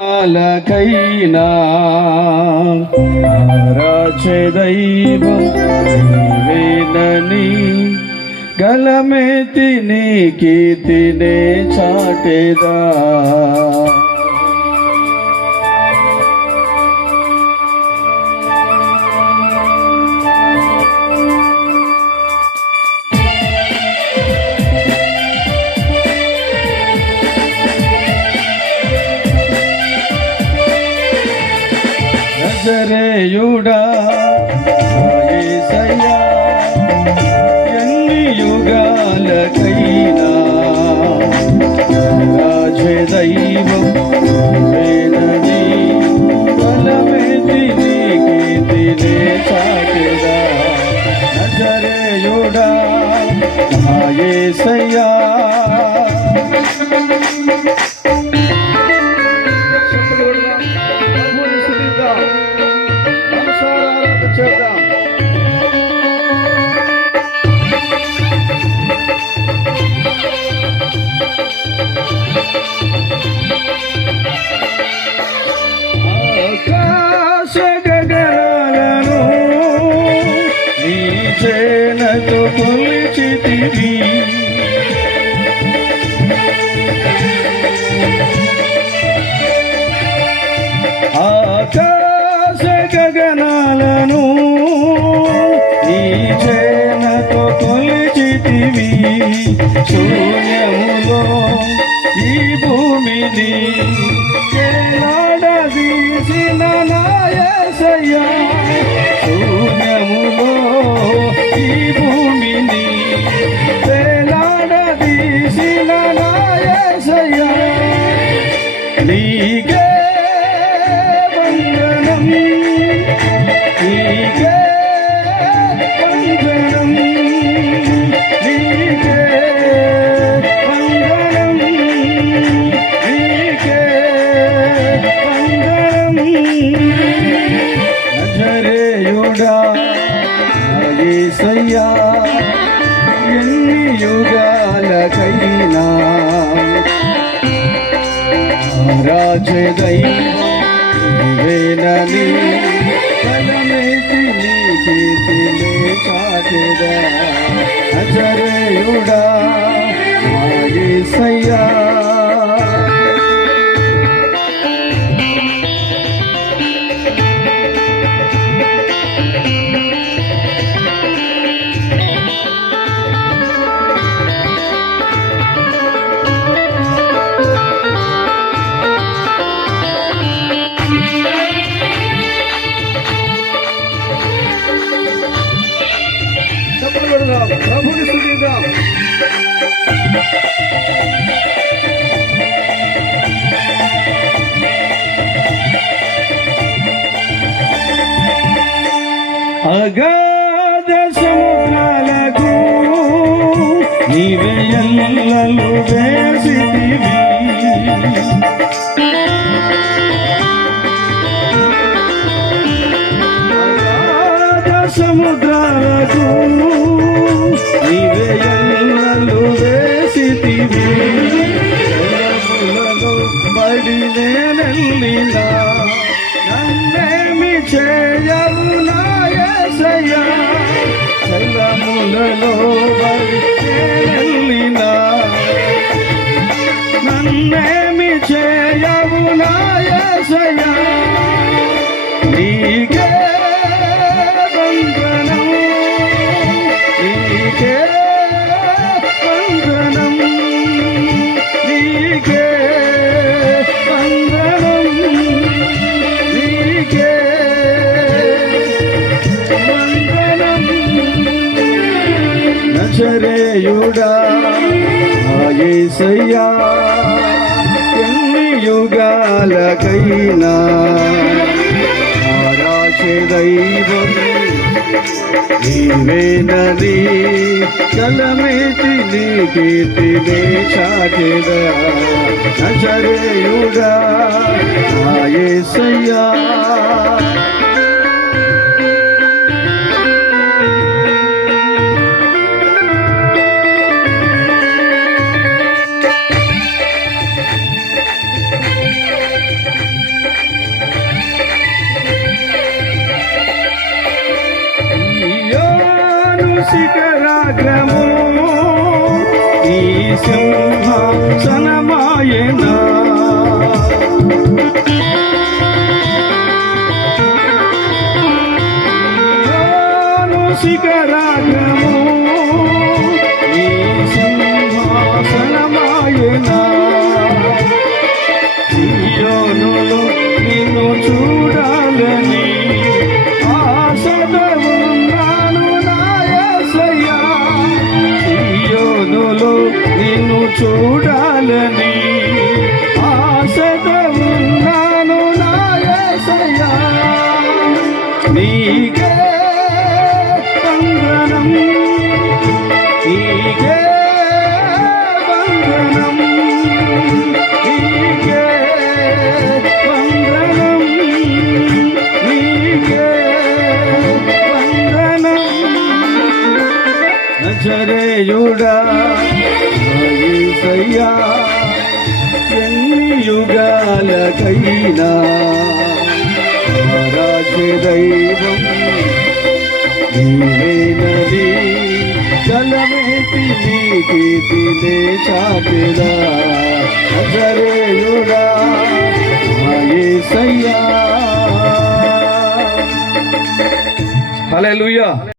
కాలకైనా ఆరాచే దైవం నీవేనని కీర్తినే చాటేదా. నజరేయుడా ఎన్ని యుగాలకైనా రాజే దైవం వేనని బలమెతి నీకీతినే చాటెదా నజరేయుడా యేసయ్యా శూన్యములో ఈ భూమిని ఏనాడదీసిన నాయసయ్యా. శూన్యములో ఈ భూమిని ఏనాడదీసిన నాయసయ్యా. నీకే నజరేయుడా యేసయ్యా ఎన్ని యుగాలకైనా రాజదై వేనని కలమెతి నీ కీర్తినే చాటెదా అజరేయుడా యేసయ్యా చప్పట్లు ప్రభుని స్తుతిద్దాం అగాధ సముద్రాలకు నీవే ఎల్లలు వేసితివి. సముద్రాలకు నీవే ఎల్లలు వేసితివి. బడి నేనెల్లినా నన్నేమి చేయవు నాయసయ్యా జలములలో బడి నేనెల్లినా నజరేయుడా యేసయ్యా ఎన్ని యుగాలకైనా ఆరాచే దైవం నీవేనది కలమేటి నీ కీర్తినే చాటెదా నజరేయుడా యేసయ్యా సింహాసనమాయనా శిఖరాగము ఈ సింహాసనమాయనా నిన్ను చూడాలని ఆశ చూడాలని ఆశతో ఉన్నాను నా నీకే వందనం. నీకే వందనం. నీకే వందనం. నీకే వందనం. నజరేయుడా యుగాలకైనా రాజ్య దైవం నీవే నీవేనది జలమేటి నీకి తినే చాటిదా నజరేయుడా యేసయ్యా హల్లెలూయా.